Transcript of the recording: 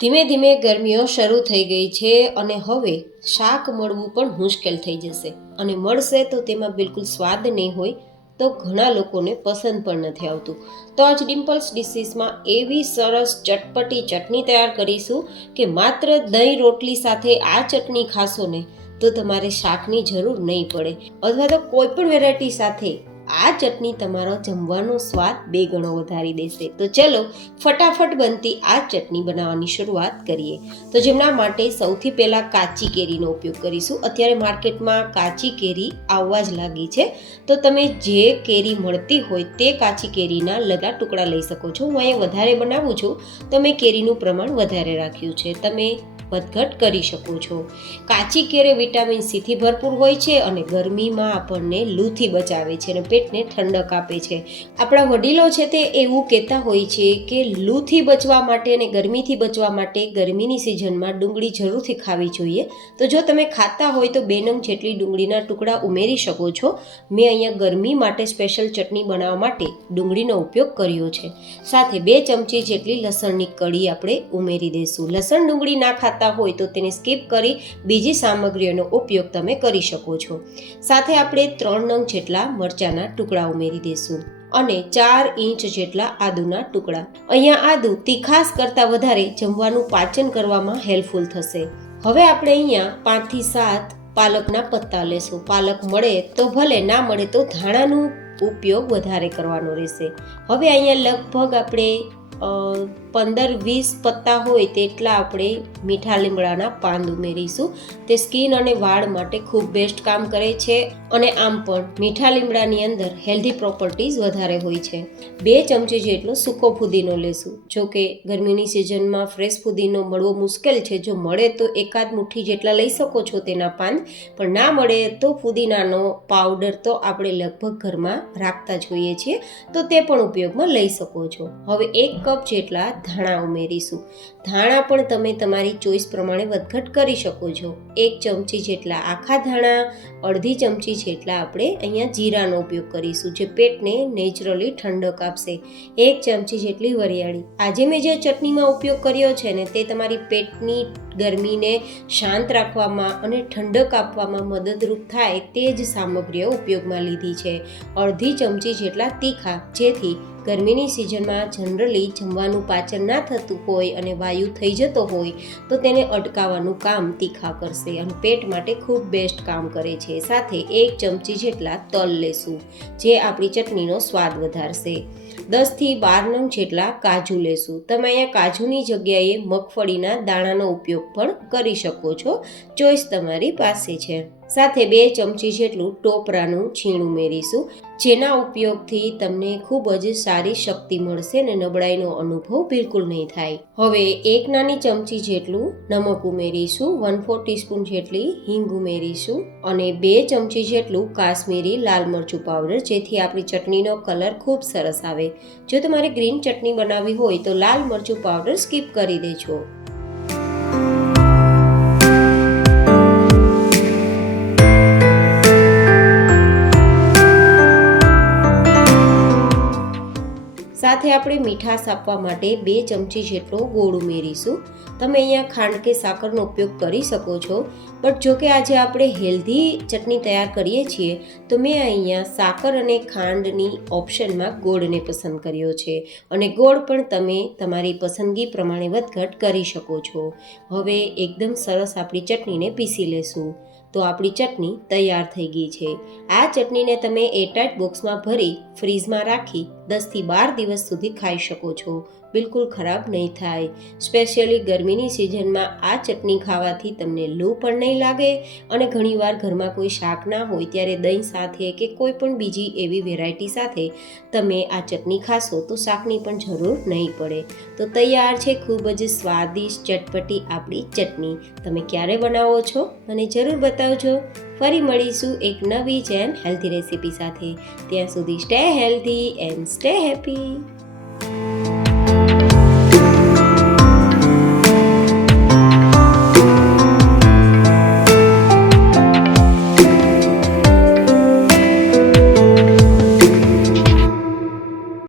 ધીમે ધીમે ગરમીઓ શરૂ થઈ ગઈ છે અને હવે શાક મળવું પણ મુશ્કેલ થઈ જશે અને મળશે તો તેમાં બિલકુલ સ્વાદ નહીં હોય તો ઘણા લોકોને પસંદ પણ નથી આવતું. તો આજ ડિમ્પલ્સ ડિશીસમાં એવી સરસ ચટપટી ચટણી તૈયાર કરીશું કે માત્ર દહીં રોટલી સાથે આ ચટણી ખાશો ને તો તમારે શાકની જરૂર નહીં પડે, અથવા તો કોઈ પણ વેરાયટી સાથે આ ચટણી તમારો જમવાનો સ્વાદ 2 ગણો વધારી દેશે. તો ચલો ફટાફટ બનતી આ ચટણી બનાવવાની શરૂઆત કરીએ. તો જેમના માટે સૌથી પહેલાં કાચી કેરીનો ઉપયોગ કરીશું. અત્યારે માર્કેટમાં કાચી કેરી આવવા જ લાગી છે, તો તમે જે કેરી મળતી હોય તે કાચી કેરીના લગા ટુકડા લઈ શકો છો. હું અહીંયા વધારે બનાવું છું તો મેં કેરીનું પ્રમાણ વધારે રાખ્યું છે, તમે વધઘટ કરી શકો છો. કાચી કેરી વિટામિન સી થી ભરપૂર હોય છે અને ગરમીમાં આપણને લૂથી બચાવે છે અને પેટને ઠંડક આપે છે. આપણા વડીલો છે તે એવું કહેતા હોય છે કે લૂથી બચવા માટે અને ગરમીથી બચવા માટે ગરમીની સિઝનમાં ડુંગળી જરૂરથી ખાવી જોઈએ. તો જો તમે ખાતા હોય તો 2 નંગ જેટલી ડુંગળીના ટુકડા ઉમેરી શકો છો. મેં અહીંયા ગરમી માટે સ્પેશિયલ ચટણી બનાવવા માટે ડુંગળીનો ઉપયોગ કર્યો છે. સાથે 2 ચમચી જેટલી લસણની કળી આપણે ઉમેરી દઈશું. લસણ ડુંગળી ના ખાતા હોય તો તેને સ્કીપ કરી બીજી સામગ્રીઓનો ઉપયોગ તમે કરી શકો છો. સાથે આપણે 3 નંગ જેટલા મરચાના ટુકડા ઉમેરી દઈશું અને 4 ઇંચ જેટલા આદુના ટુકડા. અહીંયા આદુ તીખાસ કરતાં વધારે જમવાનું પાચન કરવામાં હેલ્પફુલ થશે. હવે આપણે અહીંયા 5 થી 7 પાલકના પત્તા લેશું. પાલક મળે તો ભલે, ના મળે તો ધાણાનો ઉપયોગ વધારે કરવાનો રહેશે. હવે અહીંયા લગભગ આપણે 15-20 પત્તા હોય તેટલા આપણે મીઠા લીમડાના પાન ઉમેરીશું. તે સ્કિન અને વાળ માટે ખૂબ બેસ્ટ કામ કરે છે અને આમ પણ મીઠા લીમડાની અંદર હેલ્ધી પ્રોપર્ટીઝ વધારે હોય છે. 2 ચમચી જેટલો સૂકો ફુદીનો લેશું. જો કે ગરમીની સિઝનમાં ફ્રેશ ફુદીનો મળવો મુશ્કેલ છે. જો મળે તો એકાદ મુઠ્ઠી જેટલા લઈ શકો છો તેના પાન, પણ ના મળે તો ફુદીનાનો પાવડર તો આપણે લગભગ ઘરમાં રાખતા જ હોઈએ છીએ, તો તે પણ ઉપયોગમાં લઈ શકો છો. હવે 1 કપ જેટલા ધાણા ઉમેરીશું. ધાણા પણ તમે તમારી ચોઈસ પ્રમાણે વધઘટ કરી શકો છો. 1 ચમચી જેટલા આખા ધાણા, અડધી ચમચી જેટલા આપણે અહીંયા જીરાનો ઉપયોગ કરીશું, જે પેટને નેચરલી ઠંડક આપશે. 1 ચમચી જેટલી વરિયાળી. આજે મેં જે ચટણીમાં ઉપયોગ કર્યો છે ને તે તમારી પેટની ગરમીને શાંત રાખવામાં અને ઠંડક આપવામાં મદદરૂપ થાય તે જ સામગ્રીઓ ઉપયોગમાં લીધી છે. અડધી ચમચી જેટલા તીખા, જેથી ગરમીની સિઝનમાં જનરલી જમવાનું પાચન ના થતું હોય અને વાયુ થઈ જતો હોય તો તેને અટકાવવાનું કામ તીખા કરશે અને પેટ માટે ખૂબ બેસ્ટ કામ કરે છે. સાથે 1 ચમચી જેટલા તલ લેશું, જે આપણી ચટણીનો સ્વાદ વધારશે. 10 થી 12 નંગ જેટલા કાજુ લેશું. તમે અહીંયા કાજુની જગ્યાએ મગફળીના દાણાનો ઉપયોગ પણ કરી શકો છો, ચોઈસ તમારી પાસે છે. સાથે 2 ચમચી જેટલું ટોપરાનું છીણ ઉમેરીશું, જેના ઉપયોગથી તમને ખૂબ જ સારી શક્તિ મળશે અને નબળાઈનો અનુભવ બિલકુલ નહીં થાય. હવે 1 નાની ચમચી જેટલું નમક ઉમેરીશું, 1/4 ટીસ્પૂન જેટલી હિંગ ઉમેરીશું અને 2 ચમચી જેટલું કાશ્મીરી લાલ મરચું પાવડર, જેથી આપણી ચટણીનો કલર ખૂબ સરસ આવે. જો તમારે ગ્રીન ચટણી બનાવવી હોય તો લાલ મરચું પાવડર સ્કીપ કરી દેજો. સાથે આપણે મીઠાશ આપવા માટે 2 ચમચી જેટલો ગોળ ઉમેરીશું. તમે અહીંયા ખાંડ કે સાકરનો ઉપયોગ કરી શકો છો, બટ જો કે આજે આપણે હેલ્ધી ચટણી તૈયાર કરીએ છીએ તો મેં અહીંયા સાકર અને ખાંડની ઓપ્શનમાં ગોળને પસંદ કર્યો છે અને ગોળ પણ તમે તમારી પસંદગી પ્રમાણે વધઘટ કરી શકો છો. હવે એકદમ સરસ આપણી ચટણીને પીસી લેશું. તો આપણી ચટણી તૈયાર થઈ ગઈ છે. આ ચટણીને તમે એરટાઇટ બોક્સમાં ભરી ફ્રીઝમાં રાખી 10 થી 12 દિવસ સુધી ખાઈ શકો છો. બિલકુલ ખરાબ નહીં થાય. સ્પેશિયલી ગરમીની સિઝનમાં આ ચટણી ખાવાથી તમને લૂ પણ નહીં લાગે અને ઘણીવાર ઘરમાં કોઈ શાક ના હોય ત્યારે દહીં સાથે કે કોઈ પણ બીજી એવી વેરાયટી સાથે તમે આ ચટણી ખાશો તો શાકની પણ જરૂર નહીં પડે. તો તૈયાર છે ખૂબ જ સ્વાદિષ્ટ ચટપટી આપણી ચટણી. તમે ક્યારે બનાવો છો મને જરૂર બતાવજો. ફરી મળીશું એક નવી જ એન્ડ હેલ્ધી રેસીપી સાથે. ત્યાં સુધી stay healthy and stay happy.